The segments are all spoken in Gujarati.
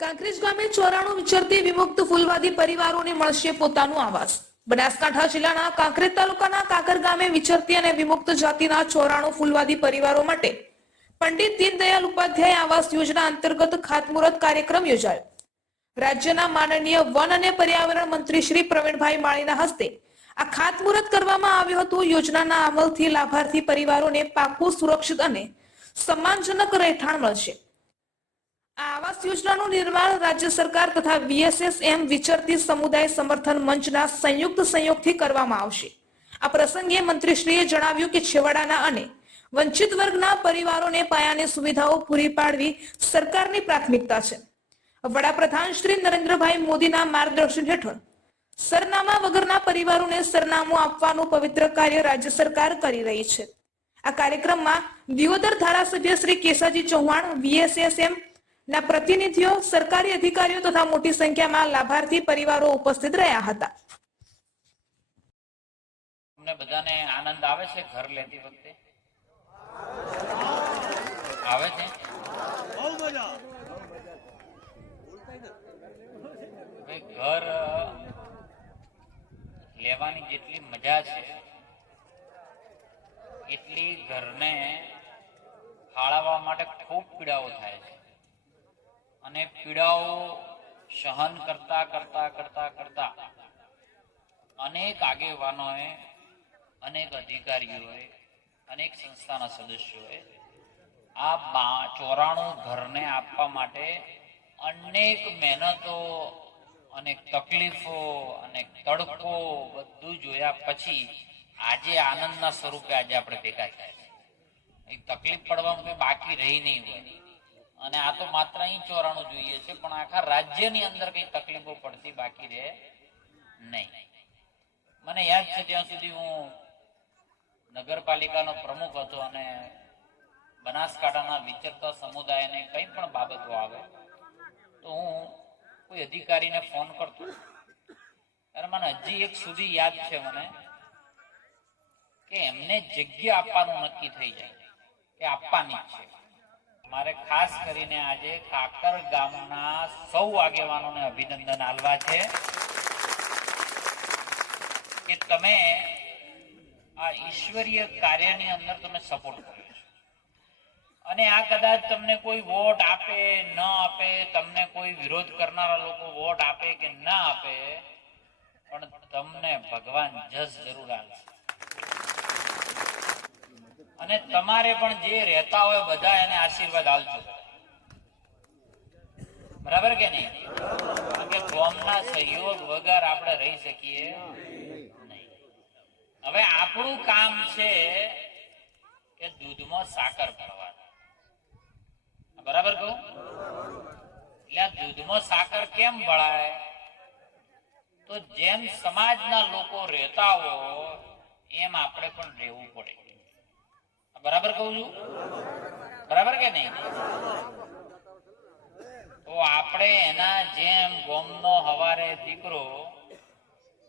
કાંકરેજ ગામે 94 વિચરતી વિમુક્ત ફૂલવાદી પરિવારોને મળશે પોતાનું આવાસ। બનાસકાંઠા જિલ્લાના કાંકરેજ તાલુકાના કાકર ગામે વિચરતી અને વિમુક્ત જાતિના 94 ફૂલવાદી પરિવારો માટે પંડિત દીનદયાળ ઉપાધ્યાય આવાસ યોજના અંતર્ગત ખાતમુહૂર્ત કાર્યક્રમ યોજાયો। રાજ્યના માનનીય વન અને પર્યાવરણ મંત્રી શ્રી પ્રવીણભાઈ માળીના હસ્તે આ ખાતમુહૂર્ત કરવામાં આવ્યું હતું। યોજનાના અમલથી લાભાર્થી પરિવારોને પાકું, સુરક્ષિત અને સન્માનજનક રહેઠાણ મળશે। આ આવાસ યોજનાનું નિર્માણ રાજ્ય સરકાર તથા VSSM વિચરતી સમુદાય સમર્થન મંચના સંયુક્ત સહયોગથી કરવામાં આવશે। આ પ્રસંગે મંત્રીશ્રીએ જણાવ્યું કે છેવાડાના અને વંચિત વર્ગના પરિવારોને પાયાની સુવિધાઓ પૂરી પાડવી સરકારની પ્રાથમિકતા છે। વડાપ્રધાન શ્રી નરેન્દ્રભાઈ મોદીના માર્ગદર્શન હેઠળ સરનામા વગરના પરિવારોને સરનામું આપવાનું પવિત્ર કાર્ય રાજ્ય સરકાર કરી રહી છે। આ કાર્યક્રમમાં દિયોદર ધારાસભ્ય શ્રી કેસાજી ચૌહાણ, VSSM ના પ્રતિનિધિઓ, સરકારી અધિકારીઓ તથા મોટી સંખ્યામાં લાભાર્થી પરિવારો ઉપસ્થિત રહ્યા હતા। અમને બધાને આનંદ આવે છે ઘર લેતી વખતે? આવે છે? બહુ મજા। ઘર લેવાની જેટલી મજા છે એટલી ઘરને ફાળવવા માટે ખૂબ પીડાઓ થાય છે અને પીડાઓ સહન કરતા કરતા કરતા કરતા અનેક આગેવાનોએ, અનેક અધિકારીઓએ, અનેક સંસ્થાના સદસ્યોએ આ 94 ઘરને આપવા માટે અનેક મહેનતો, અનેક તકલીફો, અનેક તડકો બધું જોયા પછી આજે આનંદના સ્વરૂપે આજે આપણે ભેગા થયા છે। તકલીફ પડવામાં કઈ બાકી રહી નહીં હોય અને આ તો માત્ર અહીં 94 જોઈએ છે, પણ આખા રાજ્યની અંદર કઈ તકલીફો પડતી બાકી રહે નહીં। મને યાદ છે ત્યાં સુધી હું નગરપાલિકાનો પ્રમુખ હતો અને બનાસકાંઠાના વિચરતા સમુદાયને કઈ પણ બાબતો આવે તો હું કોઈ અધિકારીને ફોન કરતો ત્યારે મને હજી એક સુધી યાદ છે મને કે એમને જગ્યા આપવાનું નક્કી થઈ જાય કે આપવાની છે। મારે ખાસ કરીને આજે કાકર ગામના સૌ આગેવાનોને અભિનંદન આલવા છે કે તમે આ ઈશ્વરીય કાર્યની અંદર તમે સપોર્ટ કર્યો છે અને આ કદાચ તમને કોઈ વોટ આપે ન આપે, તમને કોઈ વિરોધ કરનારા લોકો વોટ આપે કે ના આપે, પણ તમને ભગવાન જસ જરૂર આપશે અને તમારે પણ જે રહેતા હોય બધા એને આશીર્વાદ આપજો, બરાબર કે નહીં? કે કોમના સહયોગ વગર આપણે રહી શકીએ નહીં। હવે આપણું કામ છે કે દૂધમાં સાકર ભરવાની, બરાબર કહું? એટલે આ દૂધમાં સાકર કેમ ભળાય? તો જેમ સમાજના લોકો રહેતા હોય એમ આપણે પણ રહેવું પડે, બરાબર કહું છું? બરાબર કે નહીં? તો આપણે એના જેમ ગોમનો હવારે દીકરો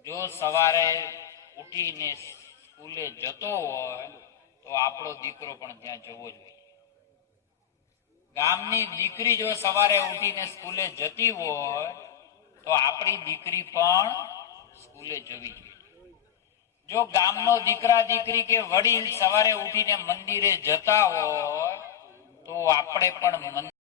જો સવારે ઉઠીને સ્કૂલે જતો હોય તો આપણો દીકરો પણ ત્યાં જવો જોઈએ। ગામની દીકરી જો સવારે ઉઠીને સ્કૂલે જતી હોય તો આપણી દીકરી પણ સ્કૂલે જવી જોઈએ। જો ગામનો દીકરા દીકરી કે વડીલ સવારે ઉઠીને મંદિરે જતા હોય તો આપણે પણ